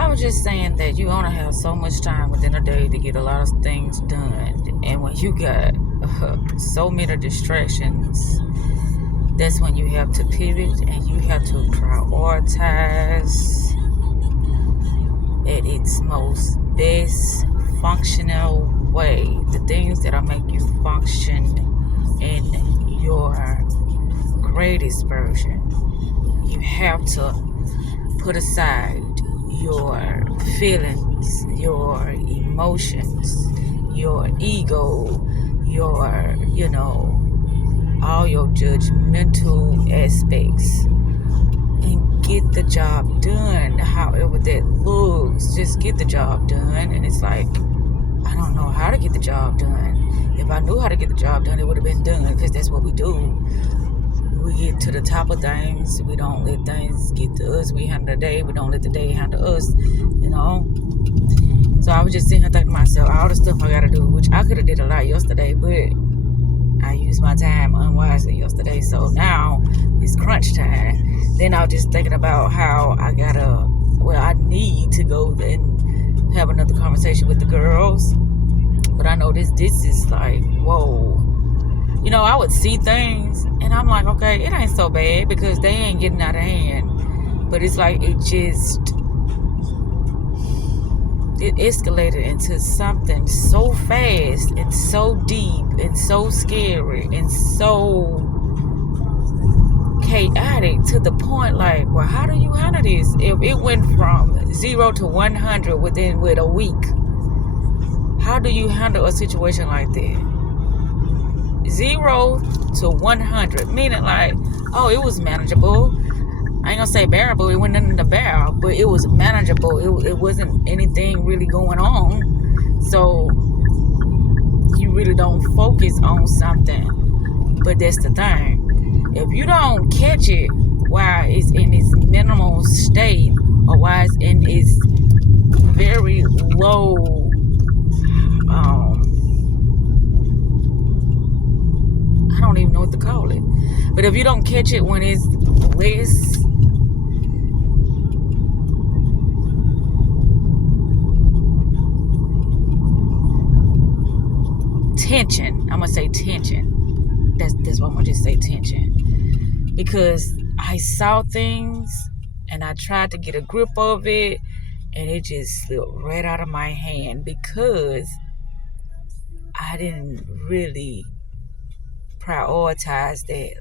I was just saying that you only have so much time within a day to get a lot of things done. And when you got so many distractions, that's when you have to pivot and you have to prioritize at its most best functional way the things that'll make you function in your greatest version. You have to put aside your feelings, your emotions, your ego, your, all your judgmental aspects, and get the job done. However that looks, just get the job done. And it's like, I don't know how to get the job done. If I knew how to get the job done, it would have been done, because that's what we do. We get to the top of things. We don't let things get to us. We handle the day. We don't let the day handle us, So I was just sitting here thinking to myself, all the stuff I got to do, which I could have did a lot yesterday, but I used my time unwisely yesterday. So now it's crunch time. Then I was just thinking about how I need to go and have another conversation with the girls. But I know this is like, whoa. I would see things and I'm like, okay, it ain't so bad because they ain't getting out of hand. But it's like it escalated into something so fast and so deep and so scary and so chaotic, to the point like, well, how do you handle this? If it went from 0 to 100 with a week, how do you handle a situation like that? 0 to 100, meaning like, oh, it was manageable. I ain't gonna say bearable, it wasn't nothing to bear, but it was manageable. It wasn't anything really going on. So you really don't focus on something. But that's the thing. If you don't catch it while it's in its minimal state, or while it's in its very low I don't even know what to call it. But if you don't catch it when it's less tension, I'm gonna say tension. That's what I'm gonna just say, tension. Because I saw things and I tried to get a grip of it and it just slipped right out of my hand because I didn't really prioritize that,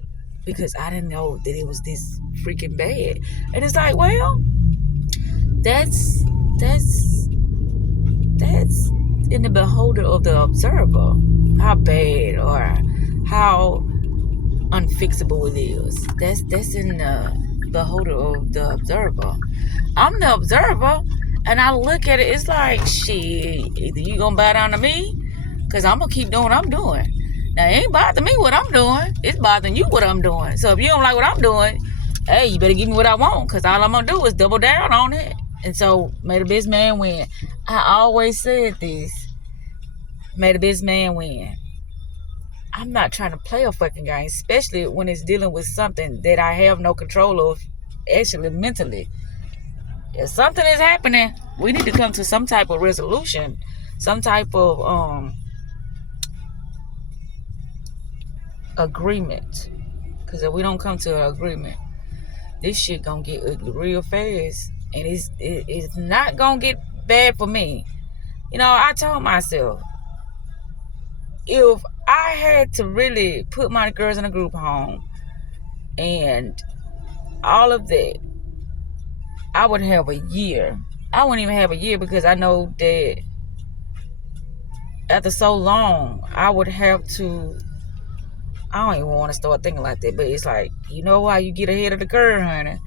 because I didn't know that it was this freaking bad. And it's like, well, that's in the beholder of the observer, how bad or how unfixable it is. That's in the beholder of the observer. I'm the observer and I look at it, it's like, shit, either you gonna bow down to me, because I'm gonna keep doing what I'm doing. Now, it ain't bothering me what I'm doing. It's bothering you what I'm doing. So if you don't like what I'm doing, hey, you better give me what I want, because all I'm going to do is double down on it. And so, may the best man win. I always said this. May the best man win. I'm not trying to play a fucking game, especially when it's dealing with something that I have no control of, actually mentally. If something is happening, we need to come to some type of resolution, some type of agreement. Because if we don't come to an agreement, this shit gonna get ugly real fast, and it's not gonna get bad for me. I told myself, if I had to really put my girls in a group home and all of that, I would have a year. I wouldn't even have a year, because I know that after so long, I would have to, I don't even want to start thinking like that, but it's like, you know why you get ahead of the curve, honey?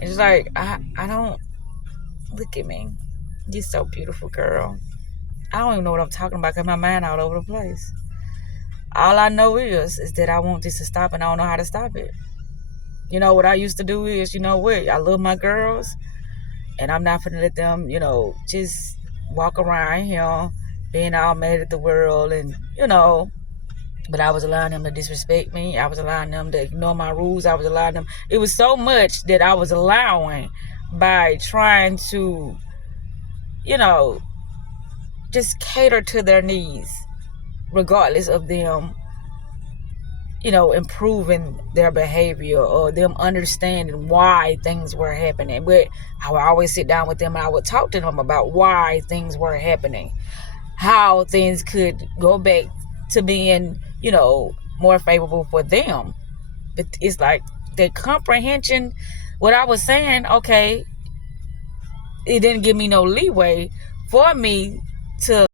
It's like, I don't, look at me. You're so beautiful, girl. I don't even know what I'm talking about, because my mind all over the place. All I know is that I want this to stop, and I don't know how to stop it. What I used to do is, I love my girls, and I'm not going to let them, just walk around here being all mad at the world, and, but I was allowing them to disrespect me. I was allowing them to ignore my rules. I was allowing them. It was so much that I was allowing by trying to you know, just cater to their needs, regardless of them, improving their behavior or them understanding why things were happening. But I would always sit down with them and I would talk to them about why things were happening, how things could go back to being, more favorable for them. But it's like the comprehension, what I was saying, okay, it didn't give me no leeway for me to